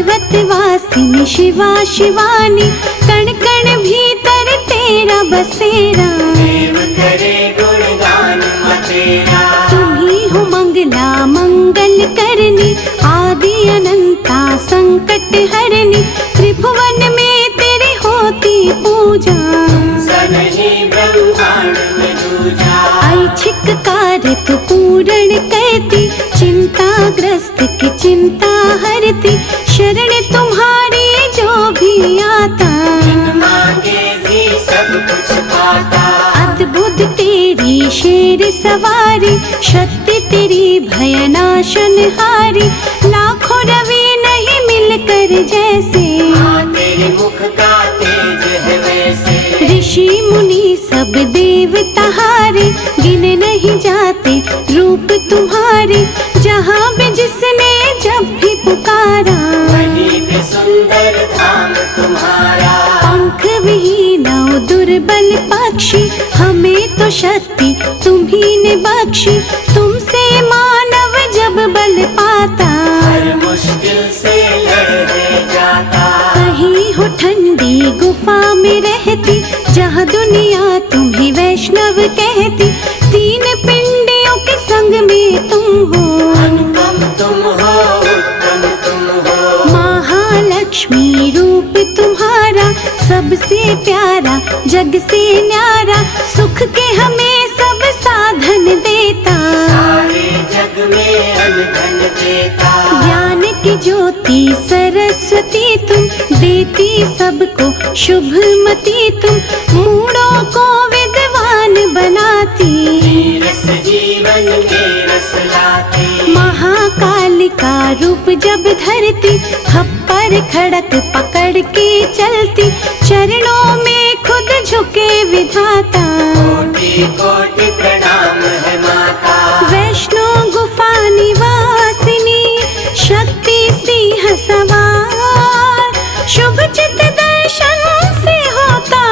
पर्वत वासिनी शिवा शिवानी, कण कण भीतर तेरा बसेरा। देव करे गुणगान तेरा, तुम्ही हो मंगला मंगल करनी, आदि अनंता संकट हरनी। त्रिभुवन में तेरी होती पूजा, सनही ब्रह्मांड में दूजा। ऐच्छिक कार्य तू पूर्ण करती, चिंताग्रस्त की चिंता हरती। शरण तुम्हारी जो भी आता, मांगे भी सब कुछ पाता। अद्भुत तेरी शेर सवारी, शक्ति तेरी भयनाशन हारी। लाखों रवि नहीं मिलकर जैसे, हाँ तेरे मुख का तेज है वैसे। ऋषि मुनि सब देवता हारे, गिन नहीं जाते रूप तुम्हारे। जहाँ भी जिसने जब भी पुकारा, वहीं पे सुंदर धाम तुम्हारा। पंख विहीन दुर्बल पक्षी, हमें तो शक्ति तुम्ही ने बख्शी। तुमसे मानव जब बल पाता, हर मुश्किल से लड़ जाता। कहीं हो ठंडी गुफा में रहती, जहाँ दुनिया तुम्हें वैष्णव कहती। तीन पिंडियों के संग में तुम हो, अनुपम तुम हो, उत्तम तुम हो। महालक्ष्मी रूप तुम्हारा, सबसे प्यारा जग से न्यारा। सुख के हमें सब साधन देता, सारे जग में अनधन देता। ज्ञान की ज्योति सरस्वती तुम, देती सबको शुभमती तुम। मूढ़ों को विद्वान बनाती, रस जीवन में रस लाती। महाकाल का रूप जब धरती, खप्पर खड़क पकड़ के चलती। चरणों में खुद झुके विधाता, कोटि कोटि प्रणाम है माता। वैष्णो गुफा निवासिनी, शक्ति सिंह सवार। शुभ चित दर्शन से होता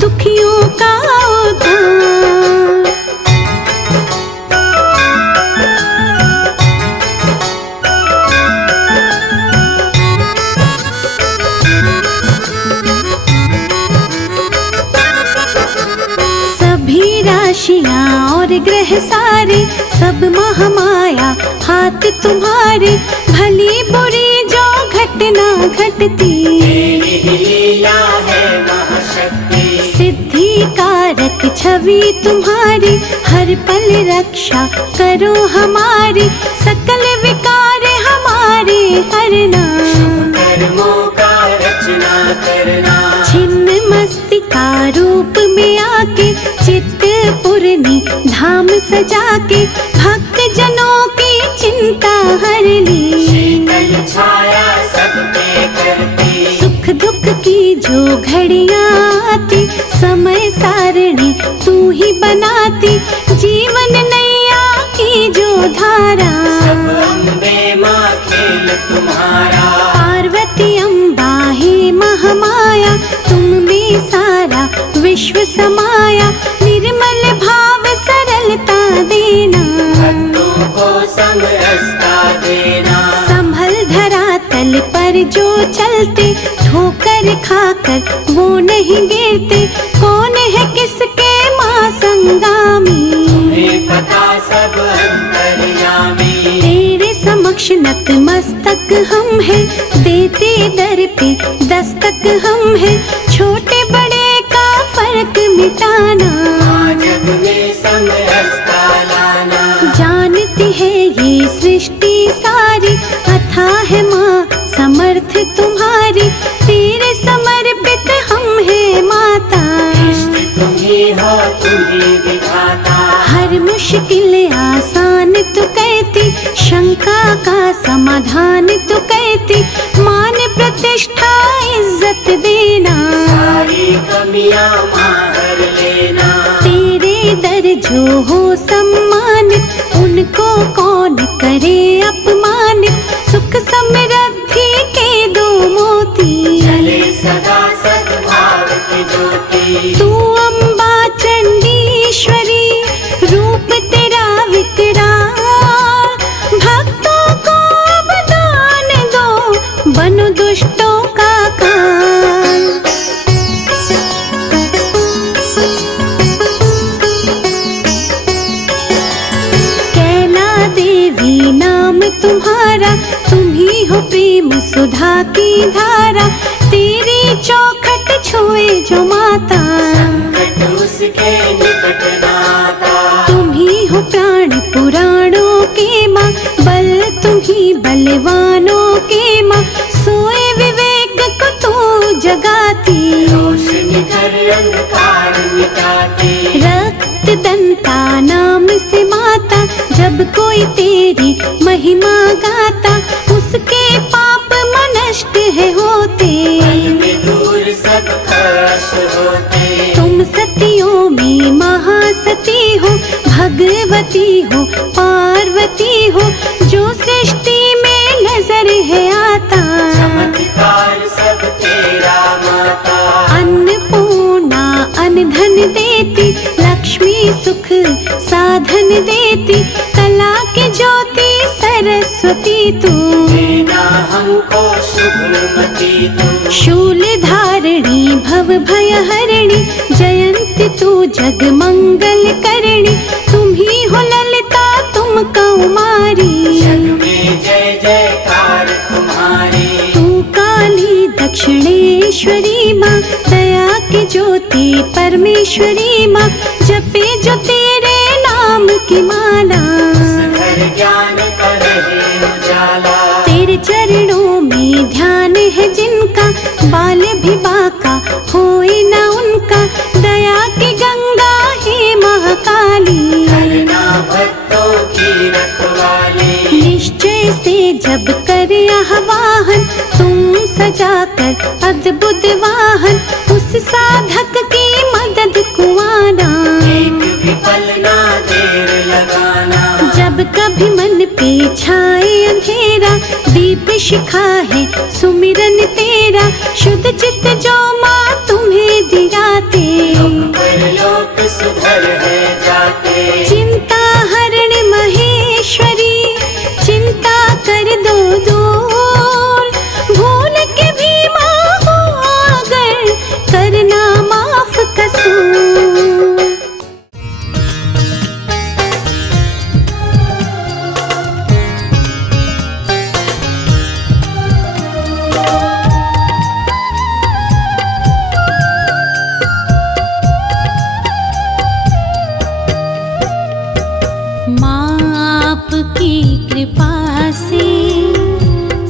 दुखियों का उद्धार। सभी राशियां और ग्रह सारे, सब महामाया हाथ तुम्हारे। भली बुरी जो घटना घटती, तेरी ही लीला है महाशक्ति। सिद्धि कारक छवि तुम्हारी, हर पल रक्षा करो हमारी। सकल विकार हमारे हरना, कर्मों का रचना करना। छिन्न मस्तिका रूप में आके, चित्त पूर्णी धाम सजा के। भक्त जनों की चिंता हर ली, शीतल छाया सब पे करती। सुख दुख की जो घड़ियां आती, समय सारणी तू ही बनाती। जीवन नैया की जो धारा, सब अम्बे माँ खेल तुम्हारा। पार्वती अम्बा है महामाया, तुम में सारा विश्व समाया। निर्मल भाव सरलता देना, भक्तों को समरसता देना। संभल धरातल पर जो चलते, ठोकर खाकर वो नहीं गिरते। कौन है किसके माँ संगामी, तुम्हें पता सब अंतर्यामी। तेरे समक्ष नतमस्तक हम हैं, देते दर पे दस्तक हम हैं। छोटे बड़े का फर्क मिटाना, जग में समरसता लाना। जानती है ये सृष्टि सारी, अथाह है माँ समर्थ तुम्हारी। तेरे समर्पित हम हैं माता, इष्ट तुम्ही हो तुम्ही विधाता। हर मुश्किल आसान तू कहती, शंका का समाधान तू कहती। मान प्रतिष्ठा इज्जत देना, सारी कमियां मार लेना। तेरे दर जो हो सम्मानित, उनको कौन करे अपमानित। सुख समृद्धि के दो मोती, चले सदा सद्भाव की ज्योति। तू अम्बा चंडीश्वरी, रूप तेरा विकराल। भक्तों को अब दान दो, बनो छुए जो माता, संकट उसके निकट नाता। तुम ही हो प्राण पुराणों के माँ, बल तुम ही बलवानों के माँ, सोए विवेक को तू जगाती, रोशनी कर अंधकार मिटाती। रक्त दंता नाम से माता, जब कोई तेरी महिमा गाता, उसके पाप नष्ट है होते, पल में दूर सब कष्ट होते। तुम सतियों में महासती हो, भगवती हो पार्वती हो, जो सृष्टि में नजर है आता, चमत्कार सब तेरा माता। अन्नपूर्णा अन्न धन देती, लक्ष्मी सुख साधन देती, कला की ज्योति सरस्वती तू, देना हमको शुभमती तू। शूल धारिणी भव भय हरिणी, जयंती तू जग मंगल करणी, तुम ही हो ललिता तुम कौमारी, जग में जय जयकार तुम्हारी। तू काली दक्षिणेश्वरी माँ, दया की ज्योति परमेश्वरी माँ, जपे जो तेरे नाम की माला, घर ज्ञान करे उजाला। तेरे चरणों में ध्यान है जिनका, बाल भी बाका होए न उनका, दया की गंगा है महाकाली, करना भक्तों की रखवाली। निश्चय से जब करे आह्वान, तुम सजाकर अद्भुत वाहन, उस साधक की मदद को आना, एक भी पल ना देर लगाना। जब कभी मन पे छाए अंधेरा, दीप शिखा है सुमिरन तेरा, शुद्ध चित्त जो माँ तुम्हें दिगाते, परलोक सुधर है जाते। चिंता हरण महेश्वरी, चिंता कर दो दूर, भूल के भी माँ हो अगर, करना माफ कसूर। आपकी कृपा से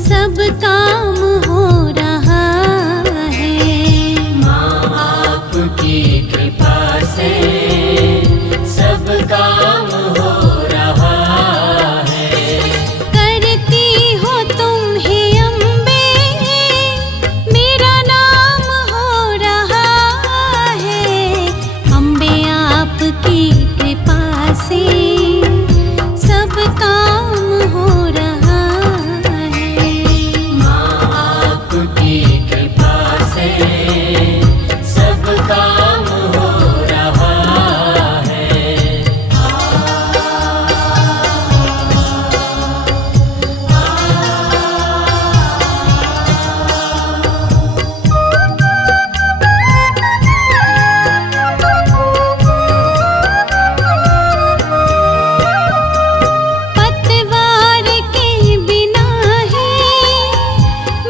सब काम हो रहा है, माँ आपकी कृपा से सब काम हो रहा है। करती हो तुम हे अम्बे, मेरा नाम हो रहा है, अम्बे आपकी कृपा से सब काम हो रहा है, माँ आपकी कृपा से सब काम हो रहा है। पतवार के बिना ही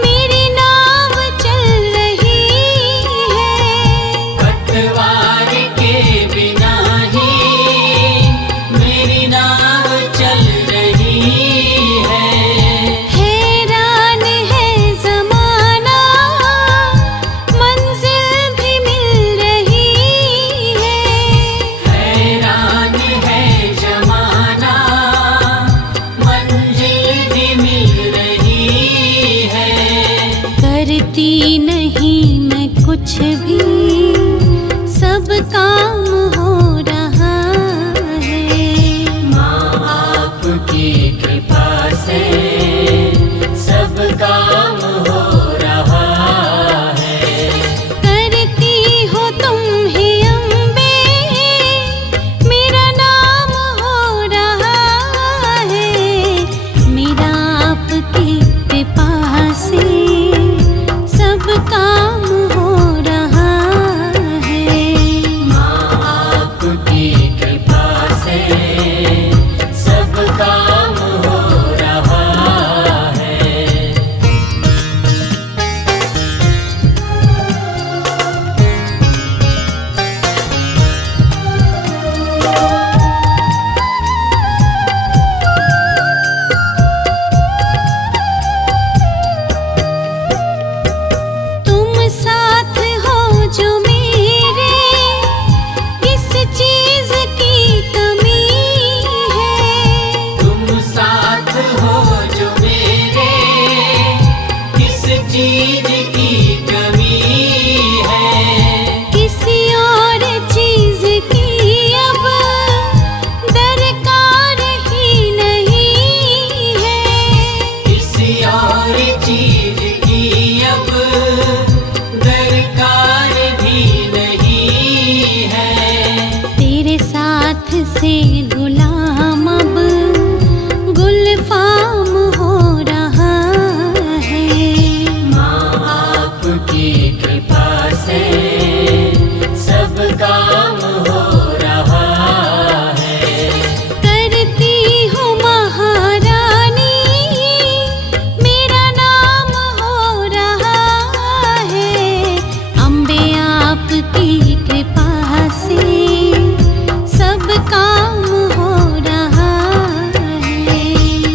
मेरी नाव चल रही है, पतवार के बिना ही मेरी नाव चल रही है। हैरान है ज़माना मंजिल भी मिल रही है, हैरान है जमाना मंजिल भी मिल रही है। करती नहीं मैं कुछ भी, सब काम हो रहा है, माँ आपकी कृपा से सब काम हो रहा है। करती हो तुम हे अम्बे, मेरा नाम हो रहा है, मेरा आपकी कृपा से सब काम हो रहा से गुलाम अब गुलफाम हो रहा है। माँ आपकी कृपा से सब काम हो रहा है। करती हूँ महारानी, मेरा नाम हो रहा है। अम्बे आपकी कृपा से सब काम हो रहा है।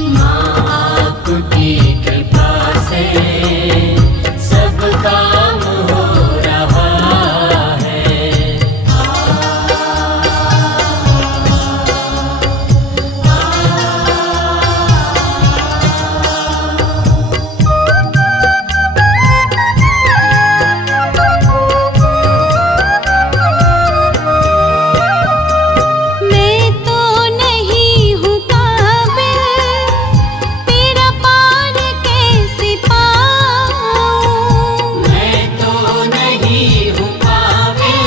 माँ आपकी कृपा से सब काम हो रहा है। मैं तो नहीं हूँ काबिल, तेरा पार कैसे पाऊँ। मैं तो नहीं हूँ काबिल,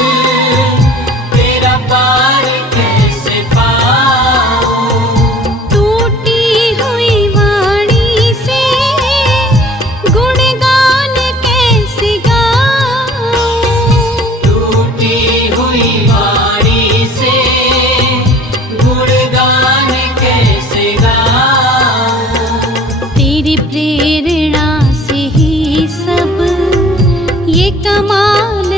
तेरा पार कैसे पाऊँ। टूटी हुई वाणी से गुणगान कैसे गाऊँ। टूटी हुई वाणी से गुणगान कैसे गाऊं। तेरी प्रेरणा से ही सब ये कमाल